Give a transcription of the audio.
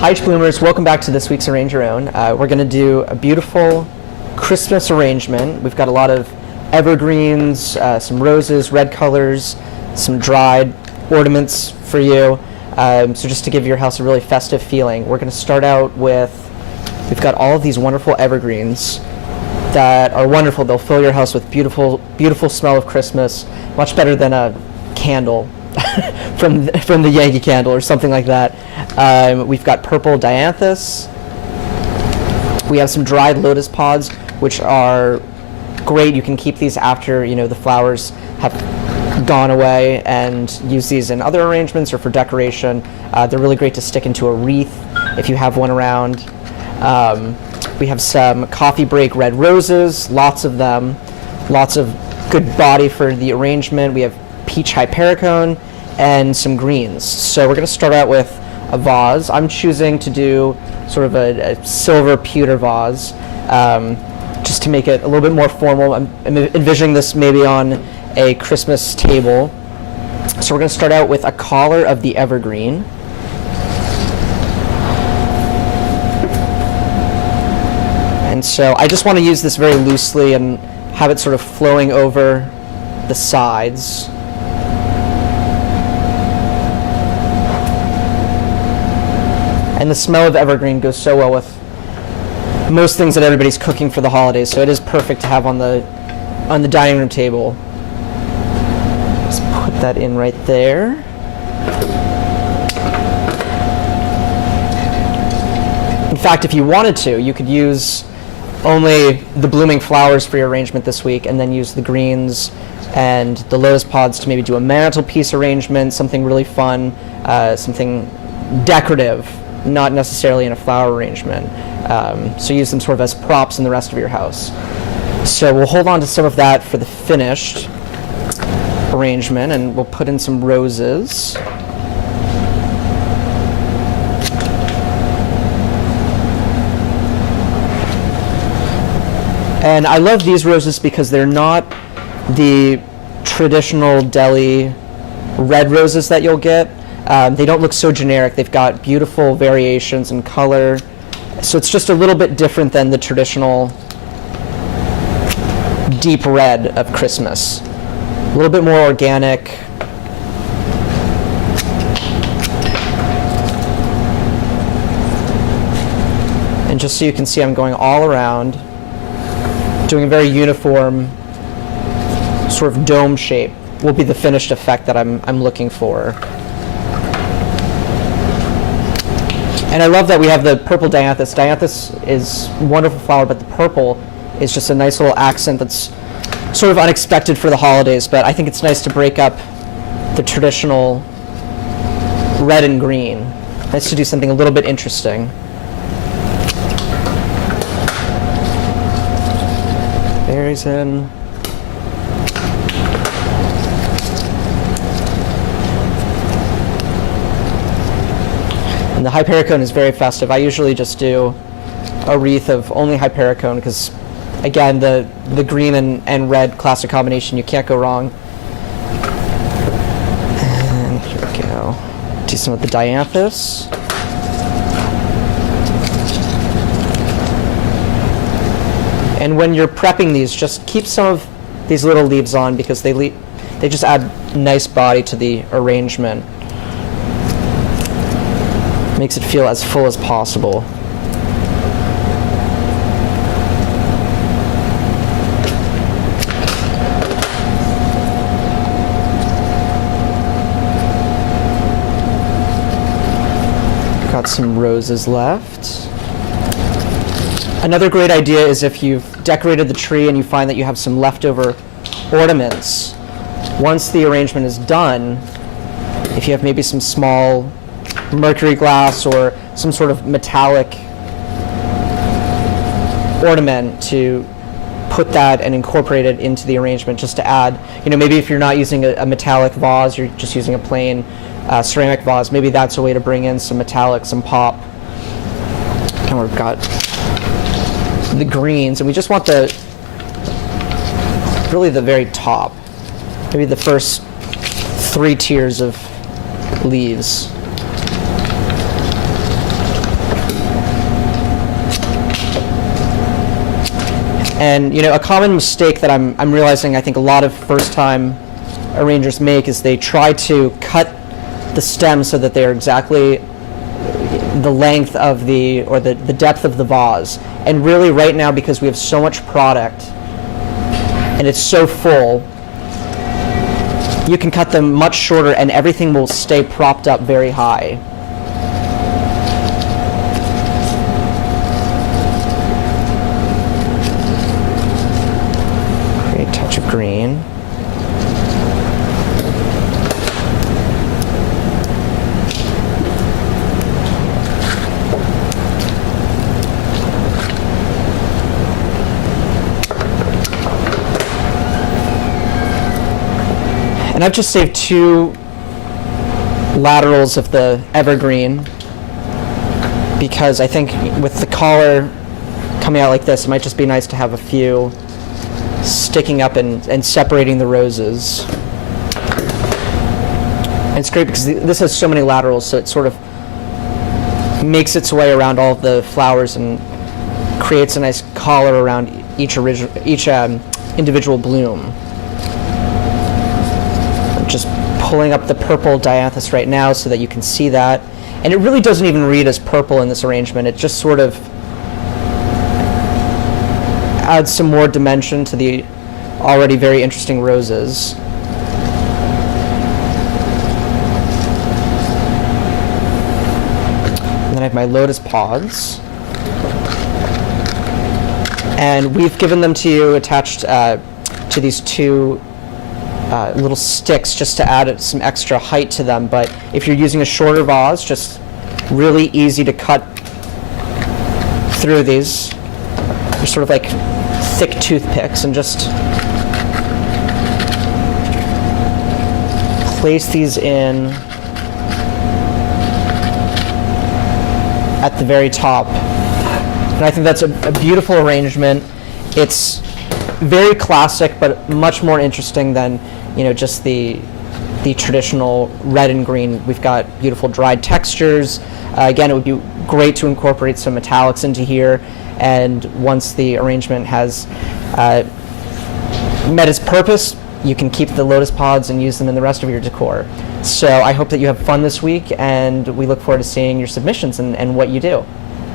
Hi H.BLOOMers, welcome back to this week's Arrange Your Own. We're going to do a beautiful Christmas arrangement. We've got a lot of evergreens, some roses, red colors, some dried ornaments for you. So just to give your house a really festive feeling, we're going to start out with, we've got all of these wonderful evergreens that are wonderful. They'll fill your house with beautiful, beautiful smell of Christmas, much better than a candle from the Yankee Candle or something like that. We've got purple dianthus. We have some dried lotus pods, which are great. You can keep these after the flowers have gone away and use these in other arrangements or for decoration. They're really great to stick into a wreath if you have one around. We have some coffee break red roses, lots of them, lots of good body for the arrangement. We have peach hypericone and some greens. So we're going to start out with a vase. I'm choosing to do sort of a silver pewter vase, just to make it a little bit more formal. I'm envisioning this maybe on a Christmas table. So we're going to start out with a collar of the evergreen. And so I just want to use this very loosely and have it sort of flowing over the sides. And the smell of evergreen goes so well with most things that everybody's cooking for the holidays, so it is perfect to have on the dining room table. Just put that in right there. In fact, if you wanted to, you could use only the blooming flowers for your arrangement this week, and then use the greens and the lotus pods to maybe do a mantelpiece arrangement, something really fun, something decorative, not necessarily in a flower arrangement. So use them sort of as props in the rest of your house. So we'll hold on to some of that for the finished arrangement, and we'll put in some roses. And I love these roses because they're not the traditional deli red roses that you'll get. They don't look so generic. They've got beautiful variations in color. So it's just a little bit different than the traditional deep red of Christmas. A little bit more organic. And just so you can see, I'm going all around, doing a very uniform sort of dome shape will be the finished effect that I'm looking for. And I love that we have the purple dianthus. Dianthus is a wonderful flower, but the purple is just a nice little accent that's sort of unexpected for the holidays, but I think it's nice to break up the traditional red and green. Nice to do something a little bit interesting. Berries in. And the hypericone is very festive. I usually just do a wreath of only hypericone because, again, the green and red classic combination, you can't go wrong. And here we go. Do some of the dianthus. And when you're prepping these, just keep some of these little leaves on because they just add nice body to the arrangement. Makes it feel as full as possible. Got some roses left. Another great idea is if you've decorated the tree and you find that you have some leftover ornaments. Once the arrangement is done, if you have maybe some small mercury glass or some sort of metallic ornament, to put that and incorporate it into the arrangement, just to add, maybe if you're not using a metallic vase, you're just using a plain ceramic vase, maybe that's a way to bring in some metallic, some pop. And we've got the greens, and we just want really the very top, maybe the first 3 tiers of leaves. And a common mistake that I'm realizing I think a lot of first-time arrangers make is they try to cut the stems so that they're exactly the length of the depth of the vase. And really right now, because we have so much product and it's so full, you can cut them much shorter and everything will stay propped up very high. Great touch of green. And I've just saved 2 laterals of the evergreen because I think with the collar coming out like this, it might just be nice to have a few sticking up and separating the roses. And it's great because this has so many laterals, so it sort of makes its way around all of the flowers and creates a nice collar around each individual bloom. Just pulling up the purple dianthus right now so that you can see that. And it really doesn't even read as purple in this arrangement. It just sort of adds some more dimension to the already very interesting roses. And then I have my lotus pods. And we've given them to you attached to these 2 little sticks just to add some extra height to them, but if you're using a shorter vase, just really easy to cut through these. They're sort of like thick toothpicks, and just place these in at the very top. And I think that's a beautiful arrangement. It's very classic, but much more interesting than just the traditional red and green. We've got beautiful dried textures. Again, it would be great to incorporate some metallics into here, and once the arrangement has met its purpose, you can keep the lotus pods and use them in the rest of your decor. So I hope that you have fun this week, and we look forward to seeing your submissions and what you do.